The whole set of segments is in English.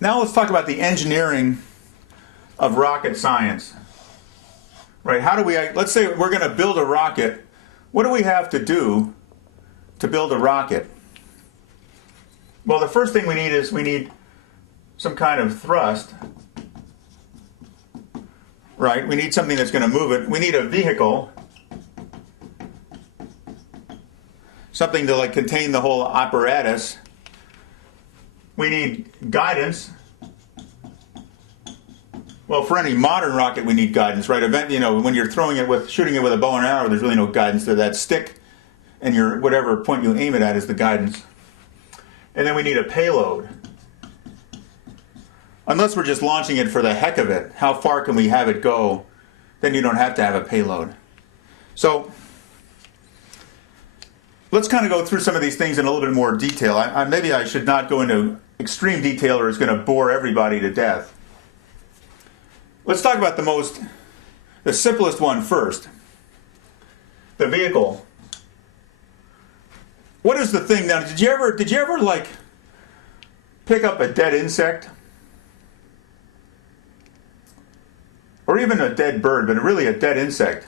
Now let's talk about the engineering of rocket science. Right? How do we, let's say we're going to build a rocket. What do we have to do to build a rocket? Well, the first thing we need is we need some kind of thrust. Right? We need something that's going to move it. We need a vehicle. Something to like contain the whole apparatus. We need guidance. Well, for any modern rocket, we need guidance, right? When you're shooting it with a bow and arrow, there's really no guidance to that stick, and whatever point you aim it at is the guidance. And then we need a payload. Unless we're just launching it for the heck of it, how far can we have it go? Then you don't have to have a payload. So let's kind of go through some of these things in a little bit more detail. Maybe I should not go into extreme detail or it's going to bore everybody to death. Let's talk about the simplest one first. The vehicle. What is the thing now? Did you ever like pick up a dead insect? Or even a dead bird, but really a dead insect.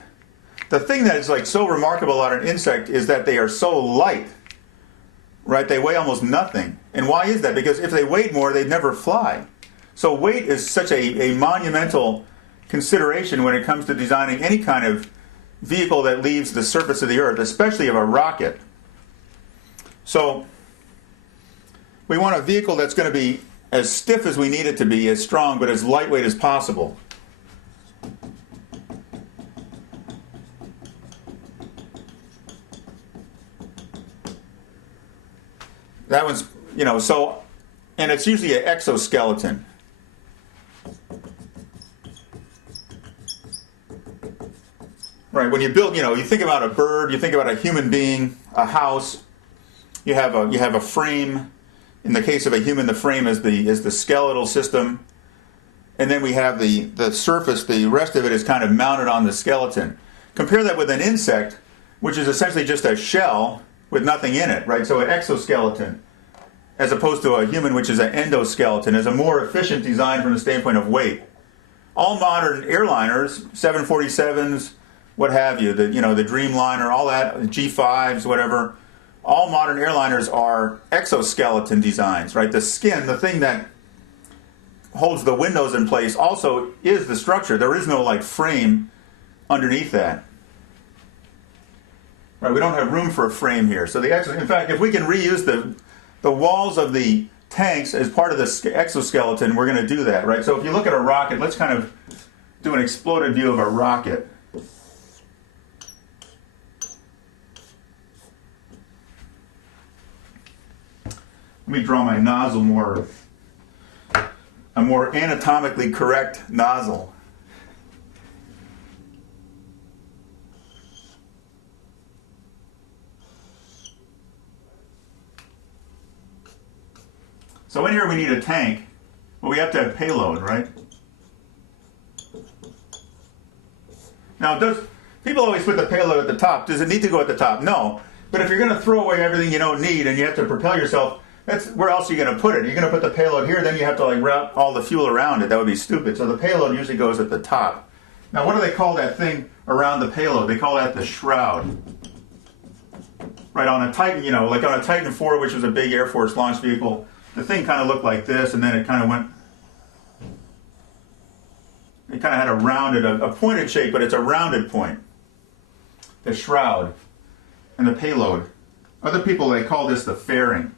The thing that is like so remarkable about an insect is that they are so light. Right? They weigh almost nothing. And why is that? Because if they weighed more, they'd never fly. So weight is such a monumental consideration when it comes to designing any kind of vehicle that leaves the surface of the Earth, especially of a rocket. So we want a vehicle that's going to be as stiff as we need it to be, as strong, but as lightweight as possible. That one's, and it's usually an exoskeleton. Right, when you build, you think about a bird, you think about a human being, a house, you have a frame. In the case of a human, the frame is the skeletal system. And then we have the surface, the rest of it is kind of mounted on the skeleton. Compare that with an insect, which is essentially just a shell with nothing in it, right? So an exoskeleton, as opposed to a human, which is an endoskeleton, is a more efficient design from the standpoint of weight. All modern airliners, 747s, what have you, the Dreamliner, all that, G5s, whatever, all modern airliners are exoskeleton designs, right? The skin, the thing that holds the windows in place, also is the structure. There is no frame underneath that. Right, we don't have room for a frame here. So in fact, if we can reuse the walls of the tanks as part of the exoskeleton, we're going to do that, right? So if you look at a rocket, let's kind of do an exploded view of a rocket. Let me draw my nozzle a more anatomically correct nozzle. So in here we need a tank. Well, we have to have payload, right? Now, people always put the payload at the top. Does it need to go at the top? No. But if you're going to throw away everything you don't need and you have to propel yourself, where else are you going to put it? You're going to put the payload here, then you have to route all the fuel around it. That would be stupid. So the payload usually goes at the top. Now, what do they call that thing around the payload? They call that the shroud. Right, on a Titan, like on a Titan IV, which was a big Air Force launch vehicle, the thing kind of looked like this, and then it kind of had a pointed shape, but it's a rounded point. The shroud and the payload. Other people, they call this the fairing.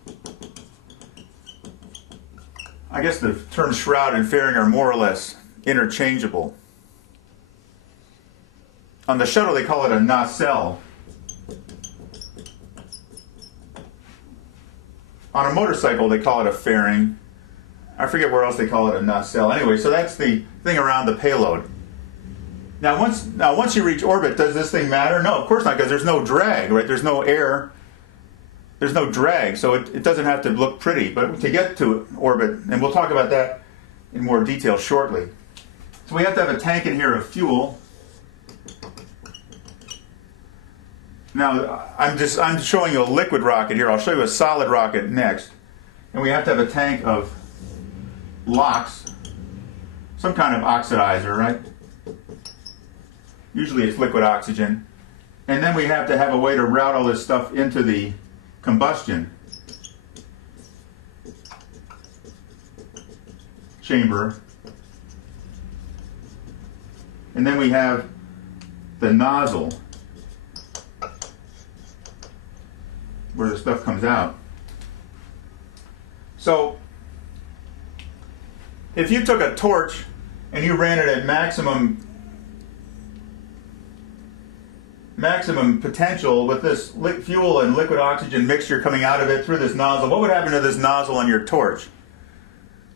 I guess the terms shroud and fairing are more or less interchangeable. On the shuttle, they call it a nacelle. On a motorcycle, they call it a fairing. I forget where else they call it a nacelle. Anyway, so that's the thing around the payload. Now, once you reach orbit, does this thing matter? No, of course not, because there's no drag, right? There's no air. There's no drag, so it doesn't have to look pretty. But to get to orbit, and we'll talk about that in more detail shortly. So we have to have a tank in here of fuel. Now, I'm showing you a liquid rocket here. I'll show you a solid rocket next. And we have to have a tank of LOX, some kind of oxidizer, right? Usually it's liquid oxygen. And then we have to have a way to route all this stuff into the combustion chamber. And then we have the nozzle where the stuff comes out. So if you took a torch and you ran it at maximum potential with this fuel and liquid oxygen mixture coming out of it through this nozzle, what would happen to this nozzle on your torch?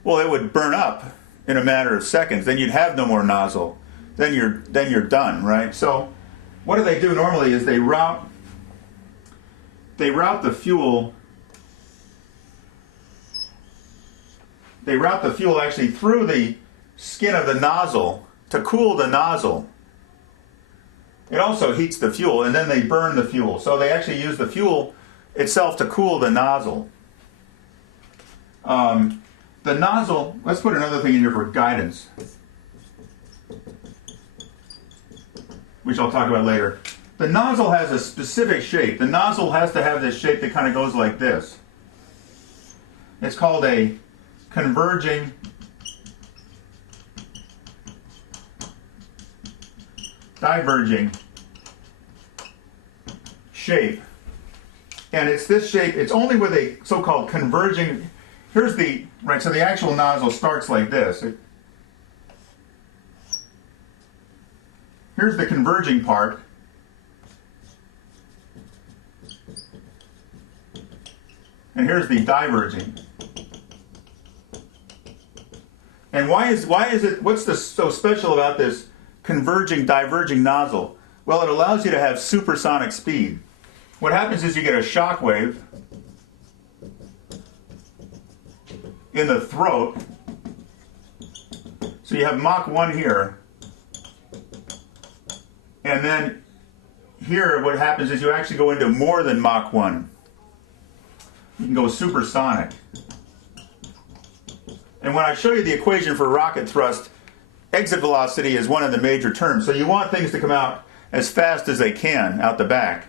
Well, it would burn up in a matter of seconds. Then you'd have no more nozzle. Then you're done, right? So what do normally is they route the fuel. They route the fuel actually through the skin of the nozzle to cool the nozzle. It also heats the fuel, and then they burn the fuel. So they actually use the fuel itself to cool the nozzle. The nozzle, let's put another thing in here for guidance, which I'll talk about later. The nozzle has a specific shape. The nozzle has to have this shape that kind of goes like this. It's called a converging diverging shape. And it's this shape, it's only with a so-called converging, so the actual nozzle starts like this. Here's the converging part. And here's the diverging. And what's so special about this converging, diverging nozzle? Well, it allows you to have supersonic speed. What happens is you get a shock wave in the throat. So you have Mach 1 here. And then here what happens is you actually go into more than Mach 1. You can go supersonic. And when I show you the equation for rocket thrust, exit velocity is one of the major terms. So you want things to come out as fast as they can out the back.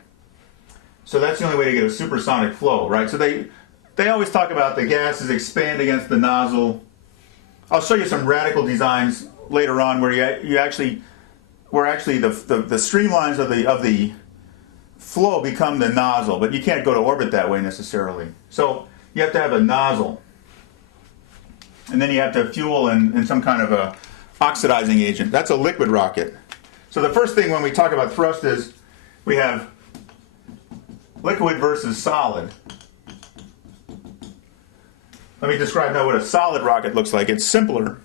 So that's the only way to get a supersonic flow, right? So they always talk about the gases expand against the nozzle. I'll show you some radical designs later on where the streamlines of the flow become the nozzle, but you can't go to orbit that way necessarily. So you have to have a nozzle. And then you have to have fuel and some kind of a oxidizing agent. That's a liquid rocket. So the first thing when we talk about thrust is we have liquid versus solid. Let me describe now what a solid rocket looks like. It's simpler.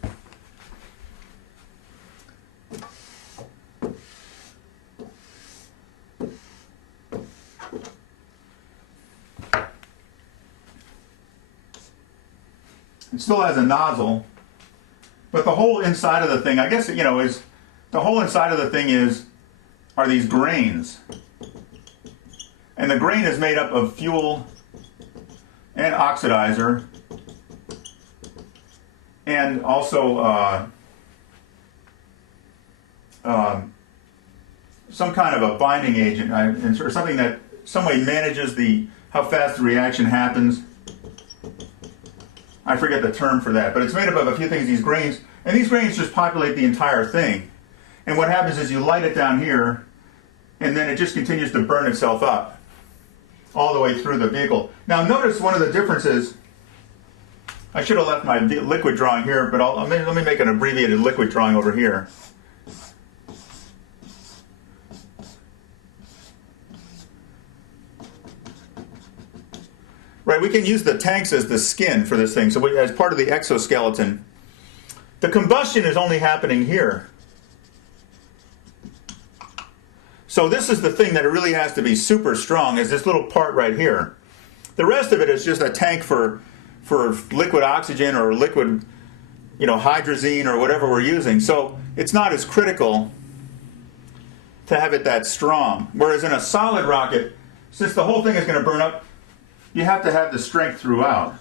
It still has a nozzle, but the whole inside of the thing, I guess, is the whole inside of the thing are these grains. And the grain is made up of fuel and oxidizer and also some kind of a binding agent, or something that some way manages how fast the reaction happens. I forget the term for that, but it's made up of a few things, these grains, and these grains just populate the entire thing. And what happens is you light it down here, and then it just continues to burn itself up all the way through the vehicle. Now notice one of the differences, I should have left my liquid drawing here, but let me make an abbreviated liquid drawing over here. Right, we can use the tanks as the skin for this thing, so as part of the exoskeleton. The combustion is only happening here. So this is the thing that really has to be super strong, is this little part right here. The rest of it is just a tank for liquid oxygen or liquid, hydrazine or whatever we're using. So it's not as critical to have it that strong. Whereas in a solid rocket, since the whole thing is going to burn up, you have to have the strength throughout.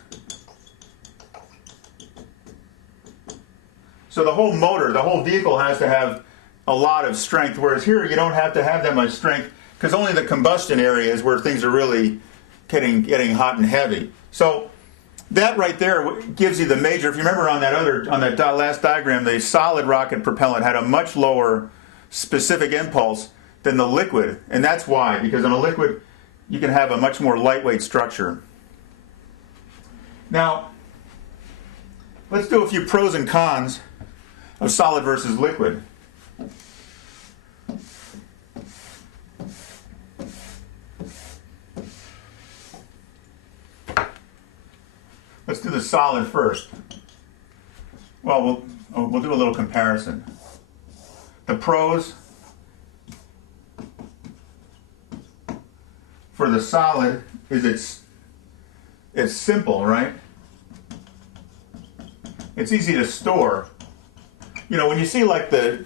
So the whole motor, the whole vehicle has to have a lot of strength, whereas here you don't have to have that much strength because only the combustion area is where things are really getting hot and heavy. So that right there gives you the major. If you remember on that last diagram, the solid rocket propellant had a much lower specific impulse than the liquid, and that's why, because in a liquid you can have a much more lightweight structure. Now, let's do a few pros and cons of solid versus liquid. Let's do the solid first. Well, we'll do a little comparison. The pros for the solid is it's simple, right? It's easy to store. You know, when you see like the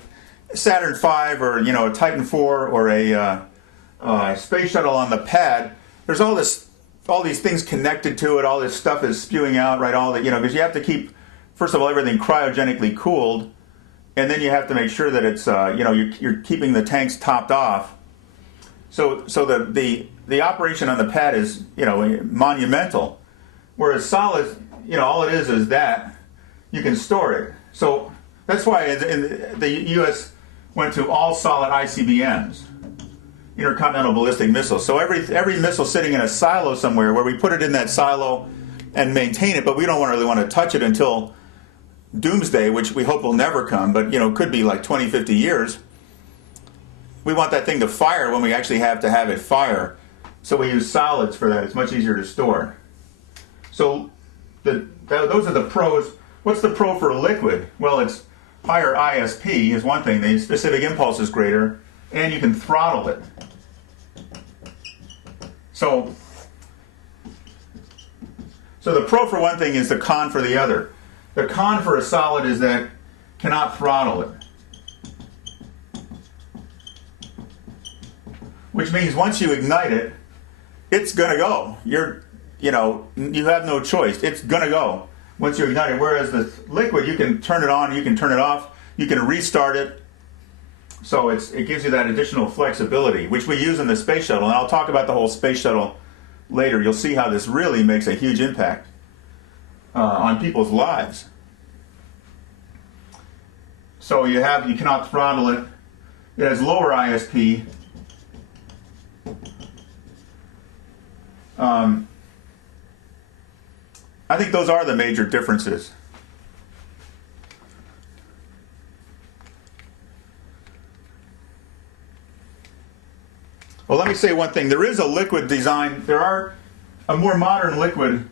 Saturn V or, you know, a Titan IV or a space shuttle on the pad, there's all these things connected to it, all this stuff is spewing out, right? All that, you know, because you have to keep, first of all, everything cryogenically cooled, and then you have to make sure that it's, you know, you're keeping the tanks topped off. So the operation on the pad is, you know, monumental. Whereas solid, you know, all it is that you can store it. So that's why the U.S. went to all solid ICBMs, intercontinental ballistic missiles. So every missile sitting in a silo somewhere where we put it in that silo and maintain it, but we don't really want to touch it until doomsday, which we hope will never come, but, you know, could be like 20, 50 years. We want that thing to fire when we actually have to have it fire. So we use solids for that. It's much easier to store. So those are the pros. What's the pro for a liquid? Well, it's higher ISP is one thing. The specific impulse is greater, and you can throttle it. So the pro for one thing is the con for the other. The con for a solid is that cannot throttle it. Which means once you ignite it, it's going to go. You have no choice. It's going to go once you ignite it. Whereas the liquid, you can turn it on, you can turn it off, you can restart it. So it gives you that additional flexibility, which we use in the space shuttle. And I'll talk about the whole space shuttle later. You'll see how this really makes a huge impact on people's lives. So you cannot throttle it. It has lower ISP. I think those are the major differences. Well, let me say one thing. There is a liquid design. A more modern liquid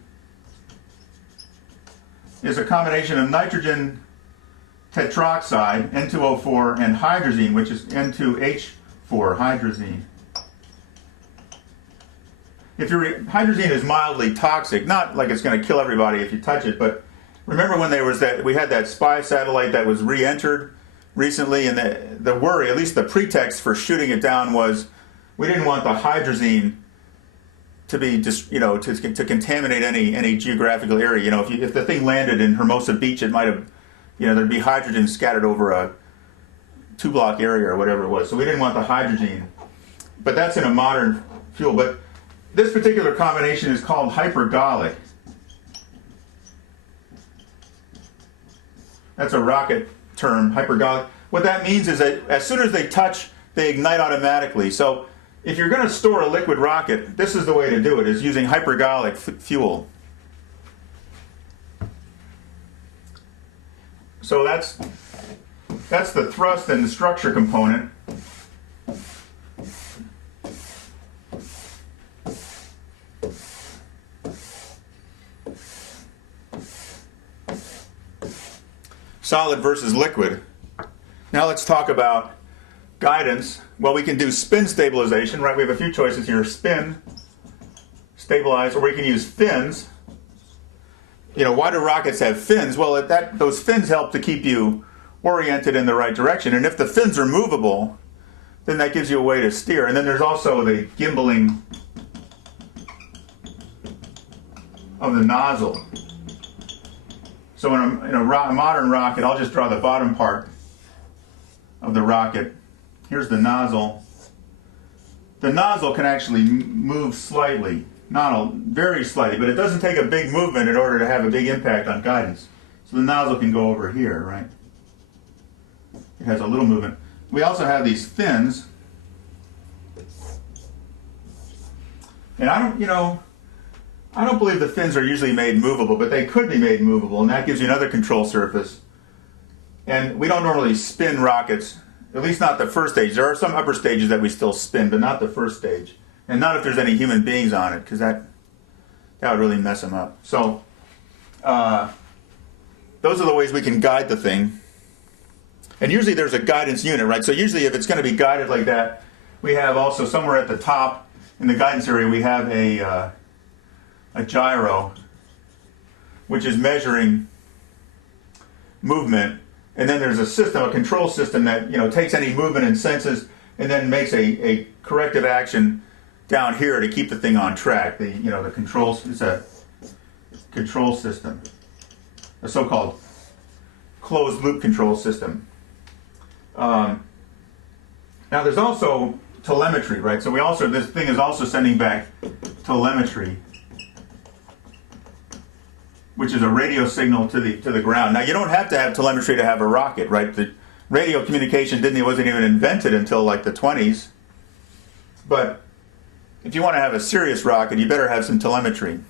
is a combination of nitrogen tetroxide, N2O4, and hydrazine, which is N2H4 hydrazine. Hydrazine is mildly toxic, not like it's going to kill everybody if you touch it, but remember when we had that spy satellite that was re-entered recently, and the worry, at least the pretext for shooting it down was we didn't want the hydrazine to be to contaminate any geographical area. You know, if the thing landed in Hermosa Beach, it might have, there'd be hydrogen scattered over a 2-block area or whatever it was. So we didn't want the hydrazine, but that's in a modern fuel. But this particular combination is called hypergolic. That's a rocket term, hypergolic. What that means is that as soon as they touch, they ignite automatically. So if you're going to store a liquid rocket, this is the way to do it, is using hypergolic fuel. So that's the thrust and the structure component. Solid versus liquid. Now let's talk about guidance. Well, we can do spin stabilization, right? We have a few choices here: spin, stabilize, or we can use fins. Why do rockets have fins? Well, those fins help to keep you oriented in the right direction. And if the fins are movable, then that gives you a way to steer. And then there's also the gimbaling of the nozzle. So in a modern rocket, I'll just draw the bottom part of the rocket. Here's the nozzle. The nozzle can actually move slightly, very slightly, but it doesn't take a big movement in order to have a big impact on guidance. So the nozzle can go over here, right? It has a little movement. We also have these fins. And I don't believe the fins are usually made movable, but they could be made movable, and that gives you another control surface. And we don't normally spin rockets, at least not the first stage. There are some upper stages that we still spin, but not the first stage. And not if there's any human beings on it, because that would really mess them up. So those are the ways we can guide the thing. And usually there's a guidance unit, right? So usually if it's going to be guided like that, we have also somewhere at the top in the guidance area, we have a gyro, which is measuring movement. And then there's a system, a control system that takes any movement and senses, and then makes a corrective action down here to keep the thing on track. The controls, it's a control system, a so-called closed loop control system. Now there's also telemetry, right? So this thing is also sending back telemetry, which is a radio signal to the ground. Now you don't have to have telemetry to have a rocket, right? The radio communication wasn't even invented until like the 20s. But if you want to have a serious rocket, you better have some telemetry.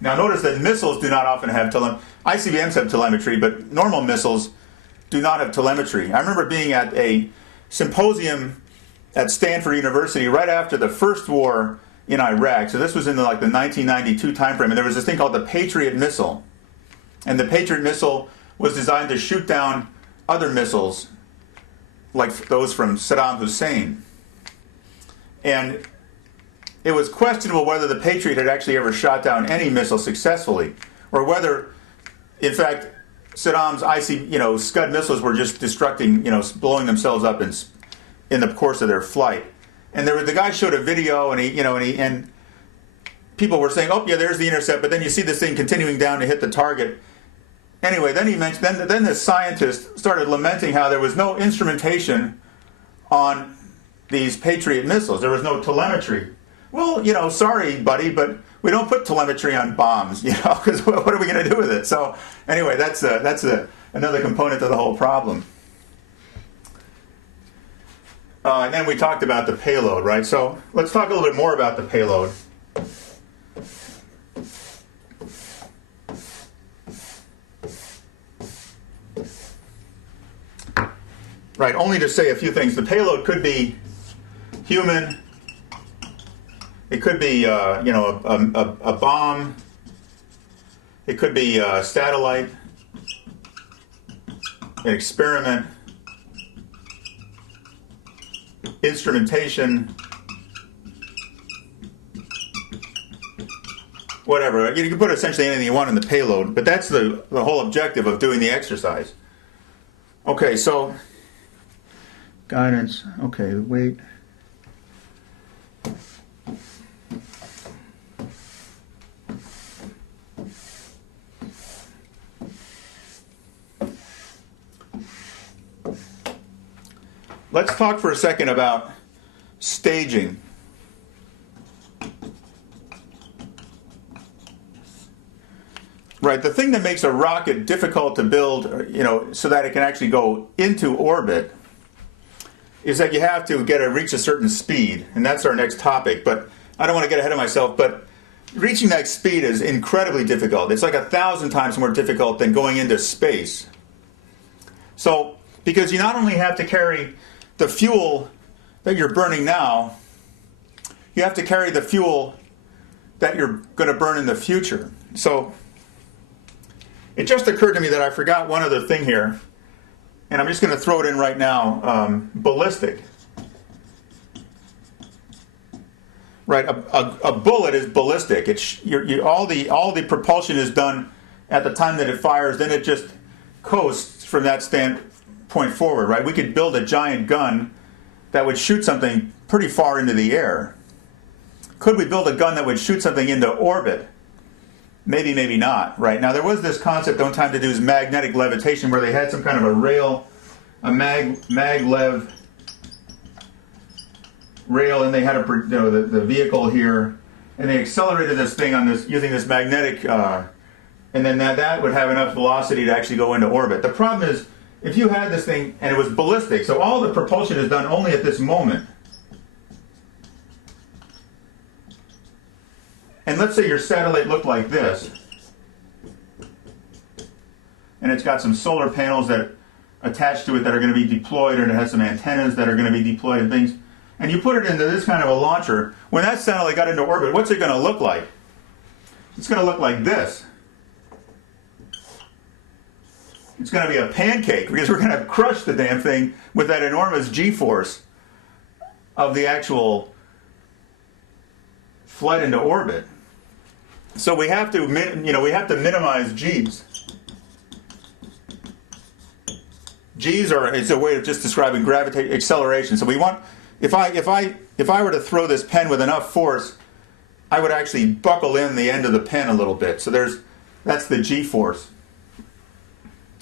Now notice that missiles do not often have telemetry. ICBMs have telemetry, but normal missiles do not have telemetry. I remember being at a symposium at Stanford University right after the first war in Iraq. So this was in the 1992 timeframe, and there was this thing called the Patriot missile. And the Patriot missile was designed to shoot down other missiles, like those from Saddam Hussein. And it was questionable whether the Patriot had actually ever shot down any missile successfully, or whether, in fact, Saddam's Scud missiles were just destructing, blowing themselves up in the course of their flight. And the guy showed a video, and people were saying, "Oh yeah, there's the intercept," but then you see this thing continuing down to hit the target. Anyway, then he mentioned, then the scientist started lamenting how there was no instrumentation on these Patriot missiles. There was no telemetry. Well, sorry, buddy, but we don't put telemetry on bombs, because what are we going to do with it? So anyway, that's another component of the whole problem. And then we talked about the payload, right? So let's talk a little bit more about the payload. Right, only to say a few things. The payload could be human. It could be, a bomb. It could be a satellite, an experiment, instrumentation, whatever. You can put essentially anything you want in the payload, but that's the whole objective of doing the exercise. Okay, so guidance. Okay, wait. Let's talk for a second about staging. Right, the thing that makes a rocket difficult to build, so that it can actually go into orbit, is that you have to reach a certain speed, and that's our next topic. But I don't want to get ahead of myself, but reaching that speed is incredibly difficult. It's like 1,000 times more difficult than going into space. So, because you not only have to carry the fuel that you're burning now, you have to carry the fuel that you're going to burn in the future. So it just occurred to me that I forgot one other thing here, and I'm just going to throw it in right now. Ballistic. Right, a bullet is ballistic. It's all the propulsion is done at the time that it fires. Then it just coasts from that standpoint forward. Right, we could build a giant gun that would shoot something pretty far into the air. Could we build a gun that would shoot something into orbit? Maybe, maybe not. Right now, there was this concept on time to do is magnetic levitation, where they had some kind of a rail, a maglev rail, and they had the vehicle here, and they accelerated this thing on this using this magnetic, and then that would have enough velocity to actually go into orbit. The problem is, if you had this thing and it was ballistic, so all the propulsion is done only at this moment. And let's say your satellite looked like this, and it's got some solar panels that attached to it that are going to be deployed, and it has some antennas that are going to be deployed and things, and you put it into this kind of a launcher. When that satellite got into orbit, what's it going to look like? It's going to look like this. It's going to be a pancake, because we're going to crush the damn thing with that enormous G-force of the actual flight into orbit. So we have to, we have to minimize G's. G's it's a way of just describing gravitation acceleration. So we want, if I were to throw this pen with enough force, I would actually buckle in the end of the pen a little bit. So that's the G-force.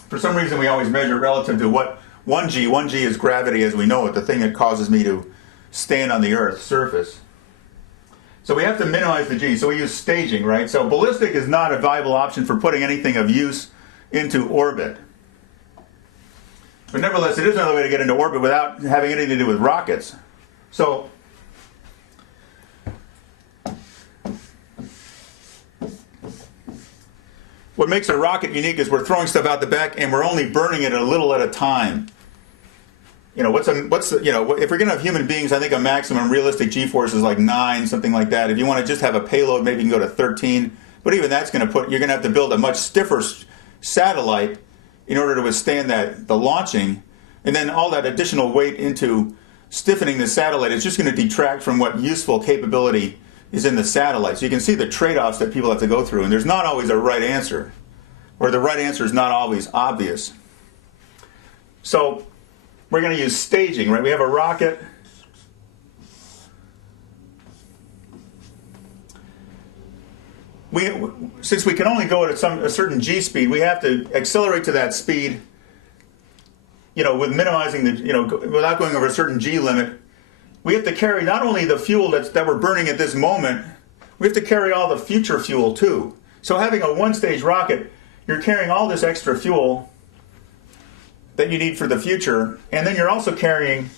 For some reason, we always measure relative to what 1G. 1G is gravity as we know it, the thing that causes me to stand on the Earth's surface. So we have to minimize the G. So we use staging, right? So ballistic is not a viable option for putting anything of use into orbit. But nevertheless, it is another way to get into orbit without having anything to do with rockets. So what makes a rocket unique is we're throwing stuff out the back and we're only burning it a little at a time. If we're going to have human beings, I think a maximum realistic G-force is like 9, something like that. If you want to just have a payload, maybe you can go to 13. But even that's going to you're going to have to build a much stiffer satellite in order to withstand the launching. And then all that additional weight into stiffening the satellite is just going to detract from what useful capability is in the satellite. So you can see the trade-offs that people have to go through. And there's not always a right answer, or the right answer is not always obvious. So we're going to use staging, right? We have a rocket. Since we can only go at a certain G speed, we have to accelerate to that speed, with minimizing without going over a certain G limit. We have to carry not only the fuel that we're burning at this moment, we have to carry all the future fuel too. So having a one-stage rocket, you're carrying all this extra fuel that you need for the future, and then you're also carrying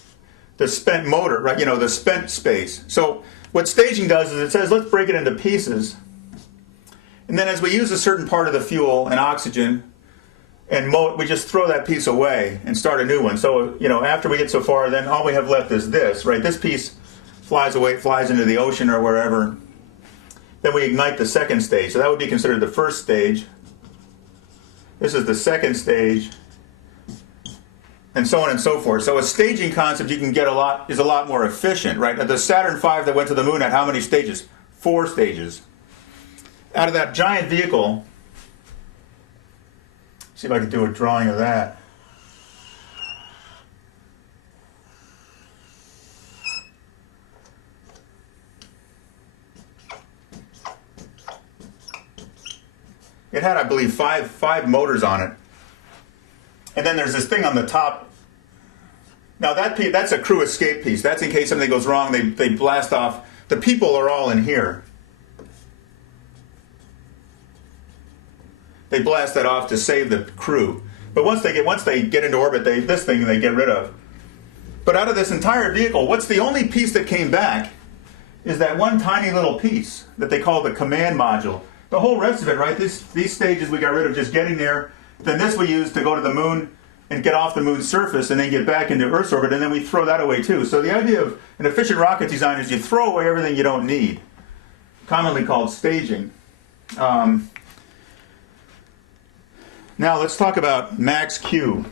the spent motor, right? The spent space. So what staging does is it says, let's break it into pieces. And then as we use a certain part of the fuel and oxygen, we just throw that piece away and start a new one. So, after we get so far, then all we have left is this, right? This piece flies away, flies into the ocean or wherever. Then we ignite the second stage. So that would be considered the first stage. This is the second stage. And so on and so forth. So a staging concept you can get is a lot more efficient, right? The Saturn V that went to the moon had how many stages? 4 stages. Out of that giant vehicle, see if I can do a drawing of that. It had, I believe, five motors on it. And then there's this thing on the top. Now that's a crew escape piece. That's in case something goes wrong, they blast off. The people are all in here. They blast that off to save the crew. But once they get into orbit, this thing they get rid of. But out of this entire vehicle, what's the only piece that came back is that one tiny little piece that they call the command module. The whole rest of it, right? These stages we got rid of just getting there. Then this we use to go to the moon and get off the moon's surface and then get back into Earth's orbit, and then we throw that away too. So the idea of an efficient rocket design is you throw away everything you don't need, commonly called staging. Now let's talk about max Q.